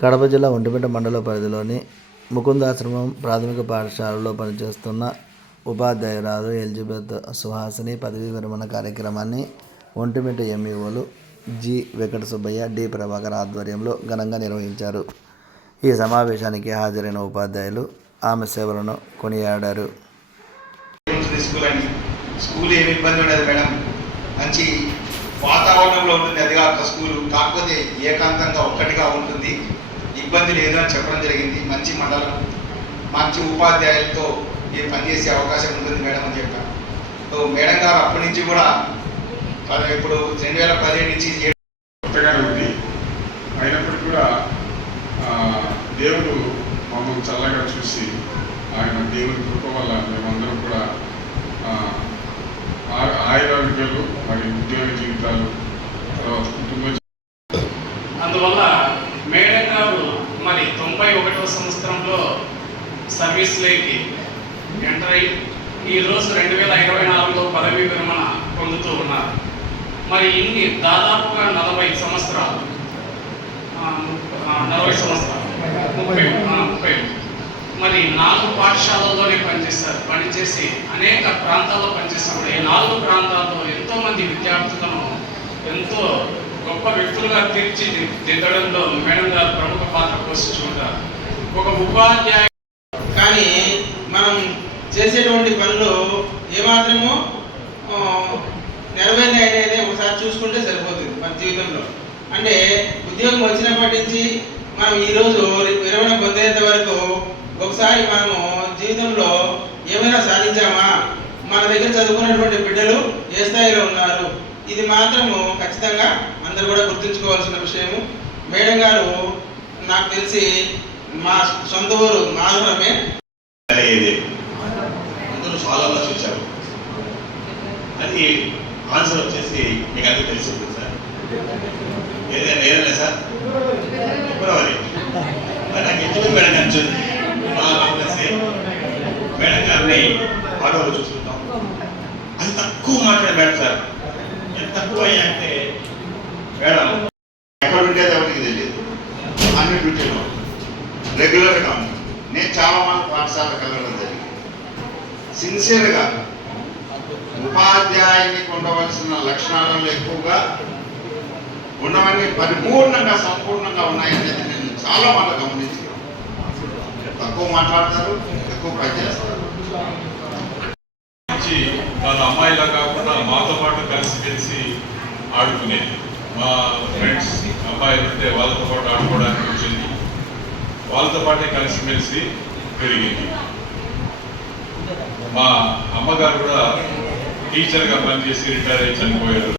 కడప జిల్లా ఒంటిమిట్ట మండల పరిధిలోని ముకుందాశ్రమం ప్రాథమిక పాఠశాలలో పనిచేస్తున్న ఉపాధ్యాయురాలు ఎలిజబెత్ సుహాసిని పదవీ విరమణ కార్యక్రమాన్ని ఒంటిమిట్ట ఎంఈఓలు జి వెంకట సుబ్బయ్య, డి ప్రభాకర్ ఆధ్వర్యంలో ఘనంగా నిర్వహించారు. ఈ సమావేశానికి హాజరైన ఉపాధ్యాయులు ఆమె సేవలను కొనియాడారు. స్కూల్ ఏమి ఇబ్బంది ఉండదు మేడం, మంచి వాతావరణంలో ఉంటుంది. అది కాక స్కూల్ కాకపోతే ఏకాంతంగా ఒక్కటిగా ఉంటుంది, ఇబ్బంది లేదు అని చెప్పడం జరిగింది. మంచి మండలం, మంచి ఉపాధ్యాయులతో మీరు పనిచేసే అవకాశం ఉంటుంది మేడం అని చెప్పాను. సో మేడం గారు అప్పటి నుంచి కూడా ఇప్పుడు 2017 నుంచి కొత్తగానే ఉంది. అయినప్పటికీ కూడా దేవుడు మమ్మల్ని చల్లగా చూసి ఆయన దేవుని కృప వల్ల మేమందరం కూడా ఆయురారోగ్యాలు మరి ఉద్యోగ జీవితాలు తర్వాత కుటుంబ అందువల్ల మేడం గారు మరి 91వ సంవత్సరంలో సర్వీస్లోకి ఎంటర్ అయ్యి ఈరోజు 2024లో పదవీ విరమణ పొందుతూ ఉన్నారు. మరి ఇన్ని దాదాపుగా 40 సంవత్సరాలు 30 మరి 4 పాఠశాలల్లోనే పనిచేసి అనేక ప్రాంతాల్లో పనిచేసినప్పుడు ఈ 4 ప్రాంతాల్లో ఎంతోమంది విద్యార్థులను ఎంతో గొప్ప వ్యక్తులుగా తీర్చిదిద్దడంలో మేడం గారు ప్రముఖ పాత్ర పోషించుకుంటారు. ఒక ఉపాధ్యాయ కానీ మనం చేసేటువంటి పనులు ఏమాత్రమో నెరవేరినైతే ఒకసారి చూసుకుంటే సరిపోతుంది మన జీవితంలో. అంటే ఉద్యోగం వచ్చినప్పటి నుంచి మనం ఈరోజు విరమణ పొందేంత వరకు ఒకసారి మనము జీవితంలో ఏమైనా సాధించామా, మన దగ్గర చదువుకున్నటువంటి బిడ్డలు ఏ స్థాయిలో ఉన్నారు, ఇది మాత్రము ఖచ్చితంగా అందరూ కూడా గుర్తుంచుకోవాల్సిన విషయము. మేడం గారు నాకు తెలిసి మా సొంత ఊరు మాధవరమే. అందరూ చాలా ఆలోచించారు. అది ఆన్సర్ వచ్చేసి మీకు అందరూ తెలిసింది సార్. ఏదైనా సార్ ఫిబ్రవరి నాకు ఎందుకు మేడం గారు మేడం గారిని ఆటోలో చూసుకుంటాం. అది తక్కువ మాట్లాడే మేడం సార్. ఎంత తక్కువ అయ్యా అంటే మేడం ఎక్కడ ఉండేది ఎవరికి తెలియదు. అన్ని డ్యూటీలో రెగ్యులర్గా ఉంది. నేను చాలా మంది పాఠశాలకు వెళ్ళడం జరిగింది. సిన్సియర్గా ఉపాధ్యాయునికి ఉండవలసిన లక్షణాలలో ఎక్కువగా ఉన్నవన్నీ పరిపూర్ణంగా సంపూర్ణంగా ఉన్నాయనేది నేను చాలా మంది గమనించాను. తక్కువ మాట్లాడతారు, ఎక్కువ పని చేస్తారు. వాళ్ళ అమ్మాయిలా కాకుండా మాతో పాటు కలిసి ఆడుకునేది. మా ఫ్రెండ్స్ అమ్మాయిలు ఉంటే వాళ్ళతో పాటు ఆడుకోవడానికి వచ్చింది. వాళ్ళతో పాటే కలిసిమెలిసి పెరిగింది. మా అమ్మగారు కూడా టీచర్గా పనిచేసి రిటైర్ అయ్యి చనిపోయారు.